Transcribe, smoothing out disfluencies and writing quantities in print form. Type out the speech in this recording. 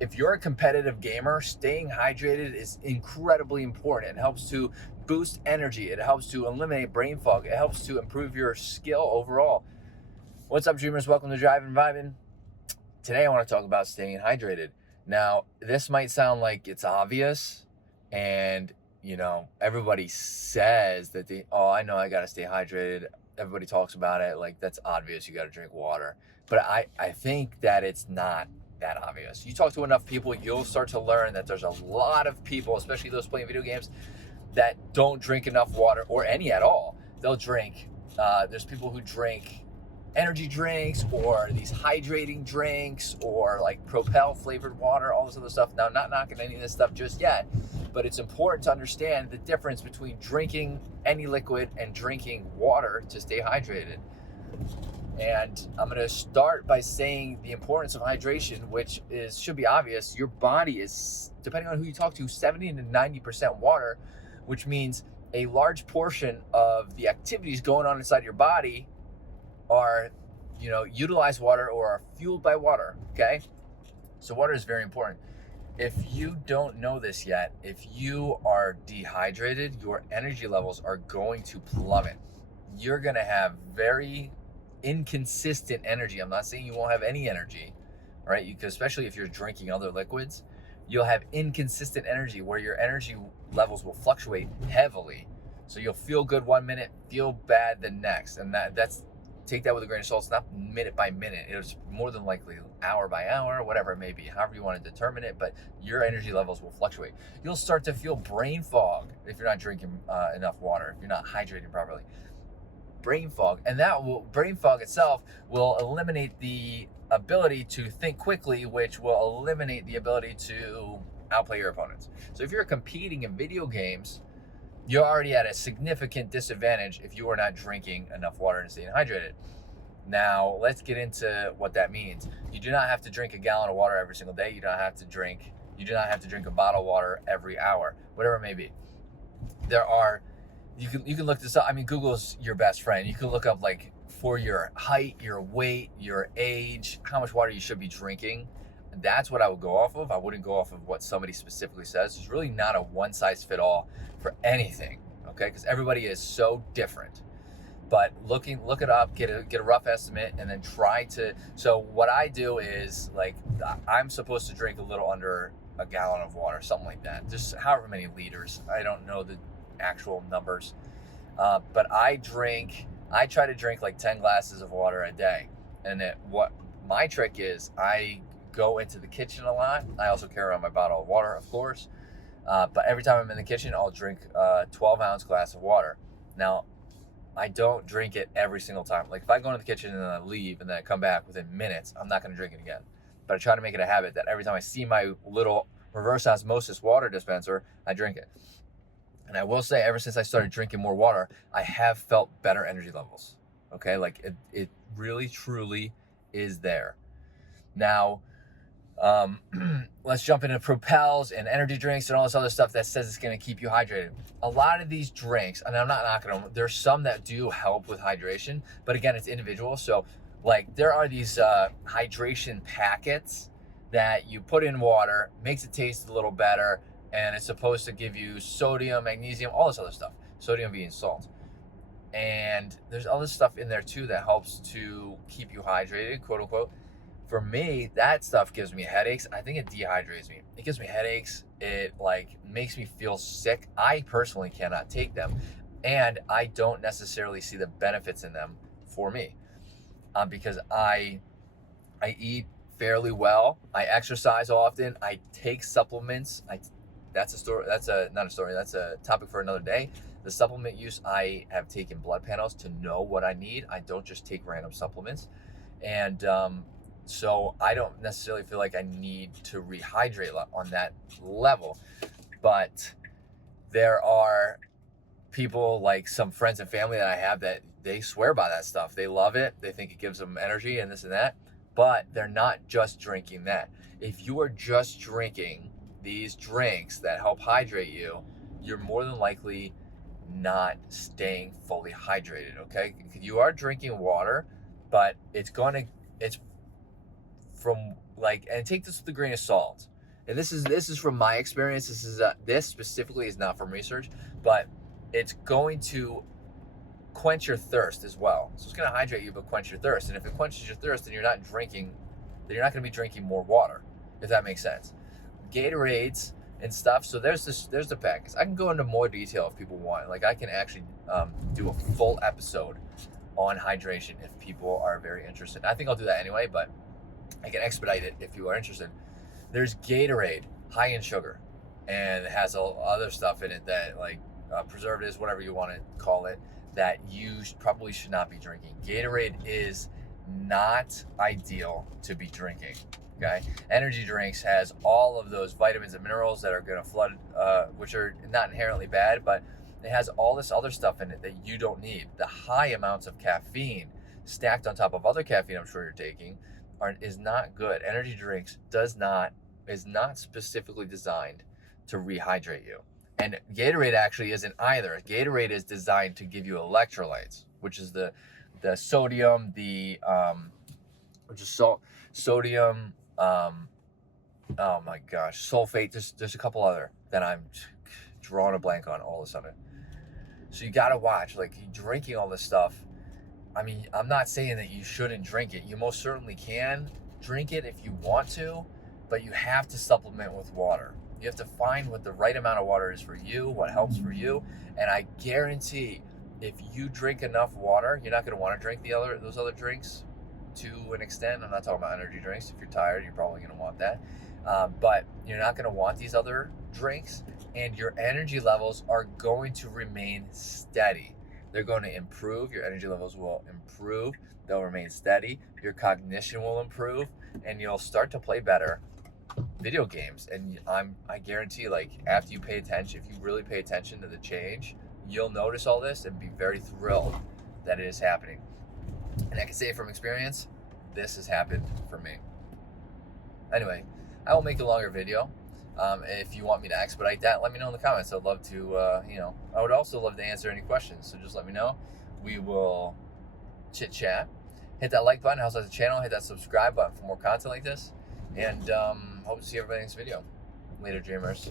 if you're a competitive gamer, staying hydrated is incredibly important. It helps to boost energy. It helps to eliminate brain fog. It helps to improve your skill overall. What's up, dreamers? Welcome to Driving Vibing. Today, I want to talk about staying hydrated. Now, this might sound like it's obvious, and everybody says that I know I got to stay hydrated. Everybody talks about it like that's obvious. You got to drink water. But I think that it's not that obvious. You talk to enough people, you'll start to learn that there's a lot of people, especially those playing video games, that don't drink enough water or any at all. They'll drink. There's people who drink energy drinks or these hydrating drinks or like Propel flavored water, all this other stuff. Now, I'm not knocking any of this stuff just yet, but it's important to understand the difference between drinking any liquid and drinking water to stay hydrated. And I'm going to start by saying the importance of hydration, which should be obvious. Your body is, depending on who you talk to, 70 to 90% water, which means a large portion of the activities going on inside your body are, utilize water or are fueled by water, okay? So water is very important. If you don't know this yet, if you are dehydrated, your energy levels are going to plummet. You're going to have very inconsistent energy. I'm not saying you won't have any energy, right? Because especially if you're drinking other liquids, you'll have inconsistent energy where your energy levels will fluctuate heavily. So you'll feel good 1 minute, feel bad the next. And that's take that with a grain of salt. It's not minute by minute. It's more than likely hour by hour, whatever it may be, however you want to determine it, but your energy levels will fluctuate. You'll start to feel brain fog if you're not drinking enough water, if you're not hydrating properly. Brain fog, and brain fog itself will eliminate the ability to think quickly, which will eliminate the ability to outplay your opponents. So if you're competing in video games, you're already at a significant disadvantage if you are not drinking enough water and staying hydrated. Now, let's get into what that means. You do not have to drink a gallon of water every single day. You do not have to drink a bottle of water every hour, whatever it may be. You can look this up. I mean, Google's your best friend. You can look up like for your height, your weight, your age, how much water you should be drinking. That's what I would go off of. I wouldn't go off of what somebody specifically says. There's really not a one size fit all for anything, okay? Because everybody is so different. But look it up, get a rough estimate, and then try to. So what I do is like I'm supposed to drink a little under a gallon of water, something like that. Just however many liters. I don't know the actual numbers, but I try to drink like 10 glasses of water a day. And what my trick is, I go into the kitchen a lot. I also carry around my bottle of water, of course. But every time I'm in the kitchen, I'll drink a 12-ounce glass of water. Now, I don't drink it every single time. Like if I go into the kitchen and then I leave and then I come back within minutes, I'm not going to drink it again. But I try to make it a habit that every time I see my little reverse osmosis water dispenser, I drink it. And I will say, ever since I started drinking more water, I have felt better energy levels. Okay, like it really, truly is there. Now, let's jump into Propels and energy drinks and all this other stuff that says it's going to keep you hydrated. A lot of these drinks, and I'm not knocking them, there's some that do help with hydration, but again, it's individual. So like there are these hydration packets that you put in water, makes it taste a little better, and it's supposed to give you sodium, magnesium, all this other stuff. Sodium being salt. And there's other stuff in there too that helps to keep you hydrated, quote unquote. For me, that stuff gives me headaches. I think it dehydrates me. It gives me headaches. It like makes me feel sick. I personally cannot take them. And I don't necessarily see the benefits in them for me. Because I eat fairly well. I exercise often. I take supplements. That's a story. That's a topic for another day. The supplement use, I have taken blood panels to know what I need. I don't just take random supplements. And so I don't necessarily feel like I need to rehydrate on that level. But there are people, like some friends and family that I have, that they swear by that stuff. They love it. They think it gives them energy and this and that. But they're not just drinking that. If you are just drinking these drinks that help hydrate you, you're more than likely not staying fully hydrated, okay? You are drinking water, but it's from like, and take this with a grain of salt. and this is from my experience. This specifically is not from research, but it's going to quench your thirst as well. So it's going to hydrate you, but quench your thirst. And if it quenches your thirst, then you're not going to be drinking more water, if that makes sense. Gatorades and stuff. So there's the packets. I can go into more detail if people want. Like I can actually do a full episode on hydration if people are very interested. I think I'll do that anyway, but I can expedite it if you are interested. There's Gatorade, high in sugar, and it has other stuff in it that like preservatives, whatever you want to call it, that you probably should not be drinking. Gatorade is not ideal to be drinking. Okay, energy drinks has all of those vitamins and minerals that are going to flood, which are not inherently bad, but it has all this other stuff in it that you don't need. The high amounts of caffeine stacked on top of other caffeine I'm sure you're taking is not good. Energy drinks is not specifically designed to rehydrate you. And Gatorade actually isn't either. Gatorade is designed to give you electrolytes, which is the sodium, which is sodium, oh my gosh, sulfate. There's a couple other that I'm drawing a blank on all of a sudden. So you gotta watch, like, you drinking all this stuff. I mean, I'm not saying that you shouldn't drink it. You most certainly can drink it if you want to, but you have to supplement with water. You have to find what the right amount of water is for you, what helps for you. And I guarantee if you drink enough water, you're not going to want to drink those other drinks to an extent. I'm not talking about energy drinks. If you're tired, you're probably going to want that. But you're not going to want these other drinks, and your energy levels are going to remain steady. They're going to improve. Your energy levels will improve. They'll remain steady. Your cognition will improve, and you'll start to play better video games. And I guarantee, like, after you pay attention, if you really pay attention to the change, you'll notice all this and be very thrilled that it is happening. And I can say from experience, this has happened for me. Anyway, I will make a longer video. If you want me to expedite that, let me know in the comments. I'd love to, I would also love to answer any questions. So just let me know. We will chit chat. Hit that like button, helps out the channel. Hit that subscribe button for more content like this. And hope to see everybody in this video. Later, dreamers.